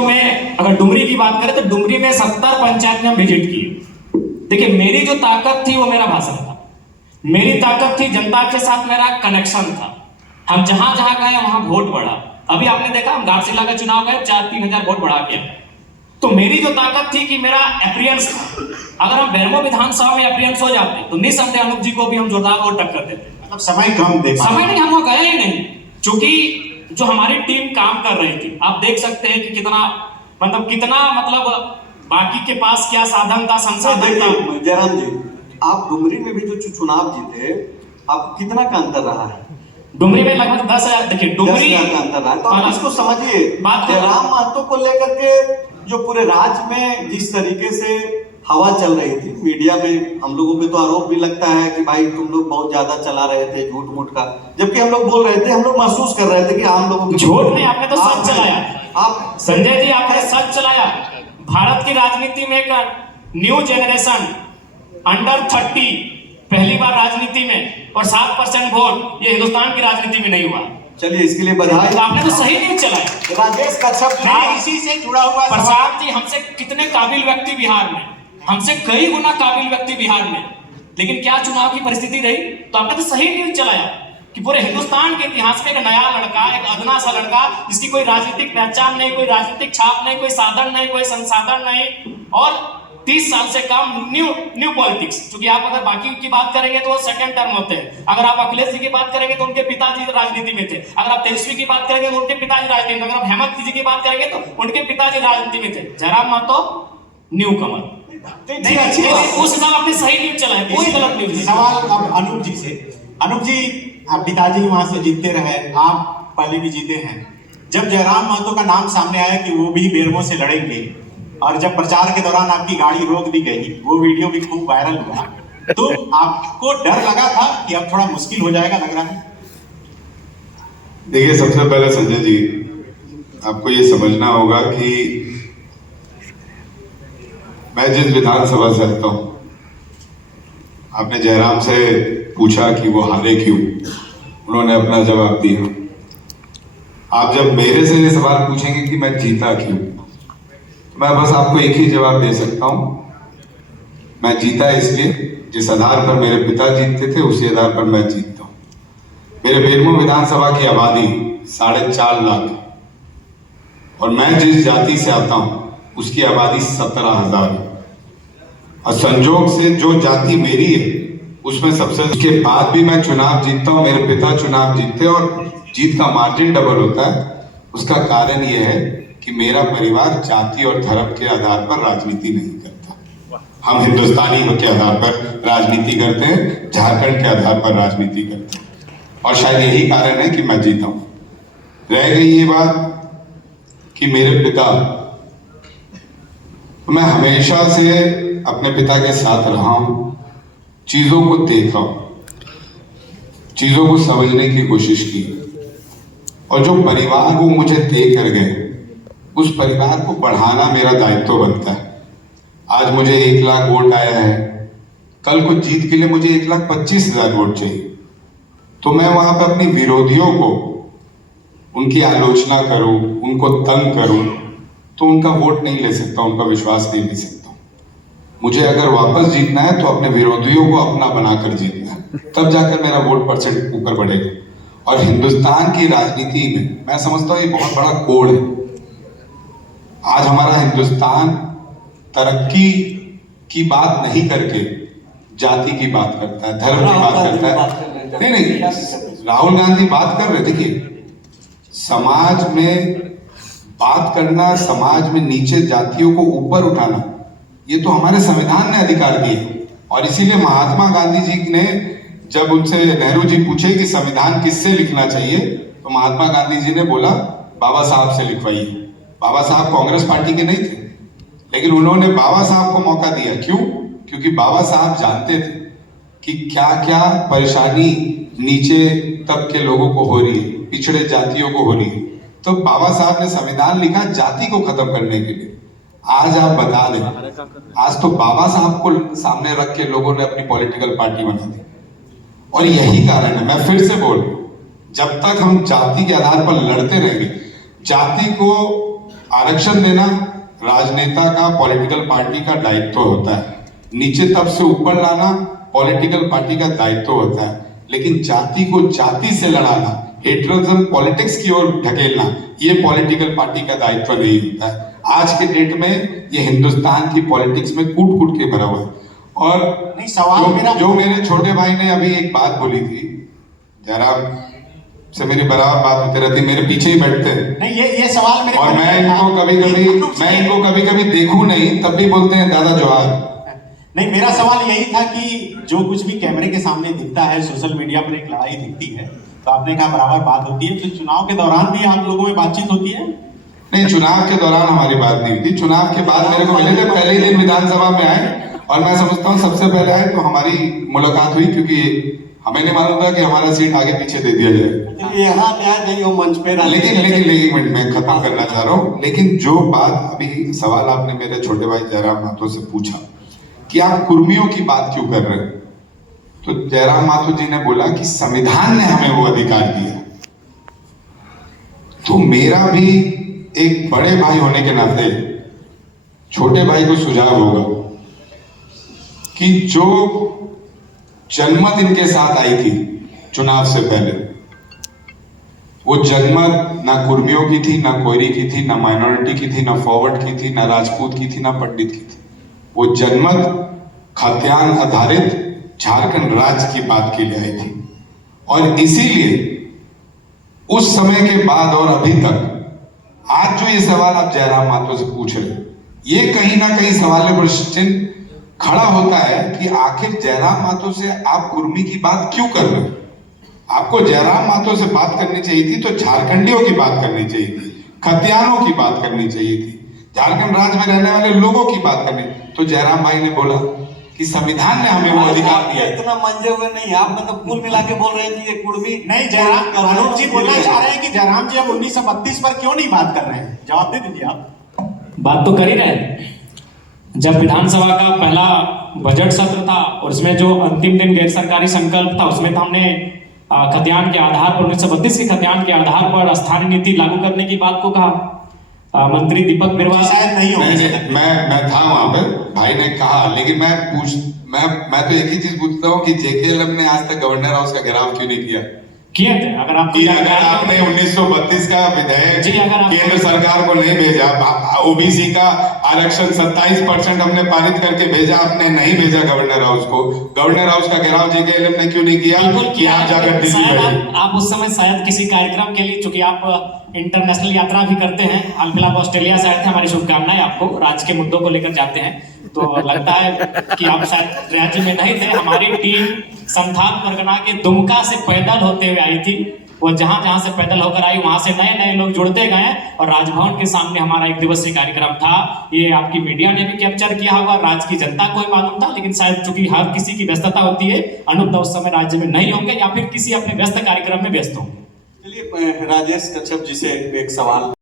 में अगर डुमरी की बात करें तो डुमरी में 70 पंचायत में हम विजिट किए। देखिए, मेरी जो ताकत थी वो मेरा भाषण था, मेरी ताकत थी जनता के साथ मेरा कनेक्शन था। हम जहां जहां गए वहां वोट बढ़ा। अभी आपने देखा हम घाटशिला का चुनाव गए, 4-3 हजार वोट बढ़ा के। तो मेरी जो ताकत थी कि मेरा अपीयरेंस था। अगर हम बेरमो विधानसभा में अपीयरेंस हो जाते तो निसंदेह अनूप जी को भी हम जोरदार वोट टक्कर देते। मतलब समय कम दे समय नहीं, हम वो गए ही नहीं, क्योंकि जो हमारी टीम काम कर रही थी, आप देख सकते हैं कि कितना बाकी के पास क्या साधन था, संसाधन था। जयराम जी, आप डुमरी में भी जो चुनाव जीते, आप कितना का अंतर रहा है? डुमरी में लगभग 10,000। देखिए, डुमरी 10,000 का अंतर रहा है। तो आप इसको समझिए, बात जयराम महतो को लेकर के जो पूरे राज्य में जिस तरीके से हवा चल रही थी, मीडिया में हम लोगों पे तो आरोप भी लगता है कि भाई तुम लोग बहुत ज्यादा चला रहे थे झूठ मूठ का, जबकि हम लोग बोल रहे थे, हम लोग महसूस कर रहे थे कि आम लोगों की झूठ नहीं, आपने तो सच चलाया। आप संजय जी, आपने सच चलाया। भारत की राजनीति में एक न्यू जनरेशन अंडर 30 पहली बार राजनीति में, और 7% वोट, ये हिंदुस्तान की राजनीति में नहीं हुआ। चलिए, इसके लिए बधाई। तो आपने तो सही नहीं चलाया। राजेश कश्यप इसी से जुड़ा हुआ प्रसाद जी, हमसे कितने काबिल व्यक्ति बिहार में, हमसे कई गुना काबिल व्यक्ति बिहार में, लेकिन क्या चुनाव की परिस्थिति रही? तो आपने तो सही न्यूज चलाया कि पूरे हिंदुस्तान के इतिहास में एक नया लड़का, एक अदना सा लड़का, जिसकी कोई राजनीतिक पहचान नहीं, कोई राजनीतिक छाप नहीं, कोई साधन नहीं, कोई संसाधन नहीं, और 30 साल से कम न्यू पॉलिटिक्स। क्योंकि आप अगर बाकी की बात करेंगे तो वो सेकंड टर्म होते हैं। अगर आप अखिलेश जी की बात करेंगे तो उनके पिताजी राजनीति में थे। अगर आप तेजस्वी की बात करेंगे तो उनके पिताजी राजनीति में। अगर आप हेमंत जी की बात करेंगे तो उनके पिताजी राजनीति में थे। जयराम महतो न्यू कमर। उस हिसाब आपने सही न्यूज चलाया, कोई गलत न्यूज। सवाल अब अनूप जी से। अनूप जी, आप पिताजी वहां से जीतते रहे, आप पहले भी जीते हैं। जब जयराम महतो का नाम सामने आया कि वो भी बेरमो से लड़ेंगे, और जब प्रचार के दौरान आपकी गाड़ी रोक दी गई, वो वीडियो भी खूब वायरल हुआ, तो आपको डर लगा था कि अब थोड़ा मुश्किल हो जाएगा, लग रहा है? देखिए, सबसे पहले संजय जी, आपको ये समझना होगा कि मैं जिस विधानसभा से आता हूं, आपने जयराम से पूछा कि वो हारे क्यों, उन्होंने अपना जवाब दिया। आप जब मेरे से ये सवाल पूछेंगे कि मैं जीता क्यों, मैं बस आपको एक ही जवाब दे सकता हूं। मैं जीता इसलिए, जिस आधार पर मेरे पिता जीतते थे उसी आधार पर मैं जीतता हूं। मेरे बेरमो विधानसभा की आबादी 4.5 लाख, और मैं जिस जाति से आता हूं उसकी आबादी 17,000 है। और संजोग से जो जाति मेरी है उसमें सबसे, उसके बाद भी मैं चुनाव जीतता हूं, मेरे पिता चुनाव जीतते, और जीत का मार्जिन डबल होता है। उसका कारण यह है कि मेरा परिवार जाति और धर्म के आधार पर राजनीति नहीं करता। हम हिंदुस्तानी के आधार पर राजनीति करते हैं, झारखंड के आधार पर राजनीति करते हैं, और शायद यही कारण है कि मैं जीता हूं। रह गई ये बात कि मेरे पिता, मैं हमेशा से अपने पिता के साथ रहा हूं, चीजों को देखा, चीजों को समझने की कोशिश की, और जो परिवार वो मुझे दे कर गए, उस परिवार को बढ़ाना मेरा दायित्व बनता है। आज मुझे 1 लाख वोट आया है, कल को जीत के लिए मुझे 1,25,000 वोट चाहिए, तो मैं वहां पर अपनी विरोधियों को, उनकी आलोचना करूं, उनको तंग करूं, तो उनका वोट नहीं ले सकता, उनका विश्वास नहीं ले सकता। मुझे अगर वापस जीतना है तो अपने विरोधियों को अपना बनाकर जीतना है, तब जाकर मेरा वोट परसेंट ऊपर बढ़ेगा। और हिंदुस्तान की राजनीति में मैं समझता हूँ ये बहुत बड़ा कोड है। आज हमारा हिंदुस्तान तरक्की की बात नहीं करके जाति की बात करता है, धर्म की बात करता है। नहीं, राहुल गांधी बात कर रहे, देखिए, समाज में बात करना, समाज में नीचे जातियों को ऊपर उठाना, ये तो हमारे संविधान ने अधिकार दिए। और इसीलिए महात्मा गांधी जी ने, जब उनसे नेहरू जी पूछे कि संविधान किससे लिखना चाहिए, तो महात्मा गांधी जी ने बोला बाबा साहब से लिखवाइए। बाबा साहब कांग्रेस पार्टी के नहीं थे, लेकिन उन्होंने बाबा साहब को मौका दिया। क्यों? क्योंकि बाबा साहब जानते थे कि क्या क्या परेशानी नीचे तबके लोगों को हो रही है, पिछड़े जातियों को हो रही है। तो बाबा साहब ने संविधान लिखा जाति को खत्म करने के लिए। आज आप बता दें, आज तो बाबा साहब को सामने रख के लोगों ने अपनी पॉलिटिकल पार्टी बना दी। और यही कारण है, मैं फिर से बोल, जब तक हम जाति के आधार पर लड़ते रहेंगे, जाति को आरक्षण देना राजनेता का, पॉलिटिकल पार्टी का दायित्व होता है, नीचे तब से ऊपर लाना पॉलिटिकल पार्टी का दायित्व होता है, लेकिन जाति को जाति से लड़ाना, हेट्रोजम पॉलिटिक्स की ओर ढकेलना, ये पॉलिटिकल पार्टी का दायित्व नहीं होता है। आज के डेट में ये हिंदुस्तान की पॉलिटिक्स में कूट कूट के भरा हुआ है। और नहीं, सवाल जो मेरे छोटे भाई ने अभी एक बात बोली थी, जयराम से मेरी बराबर बात होती रहती, मेरे पीछे ही बैठते हैं। नहीं, ये सवाल मेरे और मैं इनको कभी कभी देखूं नहीं, तब भी बोलते हैं दादा जवाहर। नहीं, मेरा सवाल यही था कि जो कुछ भी कैमरे के सामने दिखता है, सोशल मीडिया पर एक लड़ाई दिखती है, तो आपने कहा बराबर बात होती है, तो चुनाव के दौरान भी आप लोगों में बातचीत होती है? नहीं, चुनाव के दौरान हमारी बात नहीं हुई थी। चुनाव के बाद मेरे को मिले थे, पहले ही दिन विधानसभा में आए, और मैं समझता हूँ सबसे पहले आए तो हमारी मुलाकात हुई, क्योंकि हमें नहीं मालूम था कि हमारा सीट आगे पीछे दे दिया जाए। यहाँ न्याय नहीं हो मंच पे। लेकिन मैं खत्म करना चाह रहा हूँ। लेकिन जो बात अभी सवाल आपने मेरे छोटे भाई जयराम माथुर से पूछा कि आप कुर्मियों की बात क्यों कर रहे हैं, तो जयराम माथुर जी ने बोला कि संविधान ने हमें वो अधिकार दिया। तो मेरा भी एक बड़े भाई होने के नाते छोटे भाई को सुझाव होगा कि जो जनमत इनके साथ आई थी चुनाव से पहले, वो जनमत ना कुर्मियों की थी, ना कोयरी की थी, ना माइनॉरिटी की थी, ना फॉरवर्ड की थी, ना राजपूत की थी, ना पंडित की थी। वो जनमत खाद्यान्न आधारित झारखंड राज्य की बात के लिए आई थी। और इसीलिए उस समय के बाद और अभी तक आज जो ये सवाल आप जयराम माथुर से पूछ रहे, ये कहीं ना कहीं सवाल पर चिन्ह खड़ा होता है कि आखिर जयराम माथुर से आप कुर्मी की बात क्यों कर रहे हो? आपको जयराम माथुर से बात करनी चाहिए थी तो झारखंडियों की बात करनी चाहिए थी, खतियानों की बात करनी चाहिए थी, झारखंड राज्य में रहने वाले लोगों की बात करनी। तो जयराम भाई ने बोला कि संविधान ने हमें वो अधिकार दिया। इतना मंजे हुए नहीं, आप मतलब कुल मिला के बोल रहे हैं कि ये कुर्मी नहीं, जयराम आलोक जी बोलना चाह रहे हैं कि जयराम जी अब 1932 पर क्यों नहीं बात कर रहे हैं? जवाब दे दीजिए आप। बात तो कर ही रहे हैं। जब विधानसभा का पहला बजट सत्र था और उसमें जो अंतिम दिन गैर सरकारी संकल्प था, उसमें तो हमने खतियान के आधार पर 1932 के खतियान के आधार पर स्थानीय नीति लागू करने की बात को कहा। मंत्री दीपक बिरवा शायद नहीं हो, मैं था वहां पे, भाई ने कहा, लेकिन मैं तो एक ही चीज पूछता हूँ कि जेकेएलएम ने आज तक गवर्नर हाउस का घेराव क्यों नहीं किया? किए थे। अगर आपने 1932 का विधेयक केंद्र सरकार को नहीं भेजा, ओबीसी का आरक्षण 27% हमने पारित करके भेजा, आपने नहीं भेजा गवर्नर हाउस को। गवर्नर हाउस का घेराव जेकेएलएम ने क्यों नहीं किया कि आप जाकर दिल्ली बैठे? आप उस समय शायद किसी कार्यक्रम के लिए, चूंकि आप इंटरनेशनल यात्रा भी करते हैं, हाल फिलहाल ऑस्ट्रेलिया से आए थे, हमारी शुभकामनाएं आपको, राज्य के मुद्दों को लेकर जाते हैं, तो लगता है कि आप शायद राज्य में नहीं थे। हमारी टीम संथाल परगना के दुमका से पैदल होते हुए आई थी। वो जहां जहां से पैदल होकर आई, वहां से नए नए लोग जुड़ते गए और राजभवन के सामने हमारा एक दिवसीय कार्यक्रम था। ये आपकी मीडिया ने भी कैप्चर किया होगा, राज्य की जनता को ही मालूम था, लेकिन शायद चूंकि हर किसी की व्यस्तता होती है, अनूप उस समय राज्य में नहीं होंगे या फिर किसी अपने व्यस्त कार्यक्रम में व्यस्त होंगे। चलिए, राजेश कच्छप जी से एक सवाल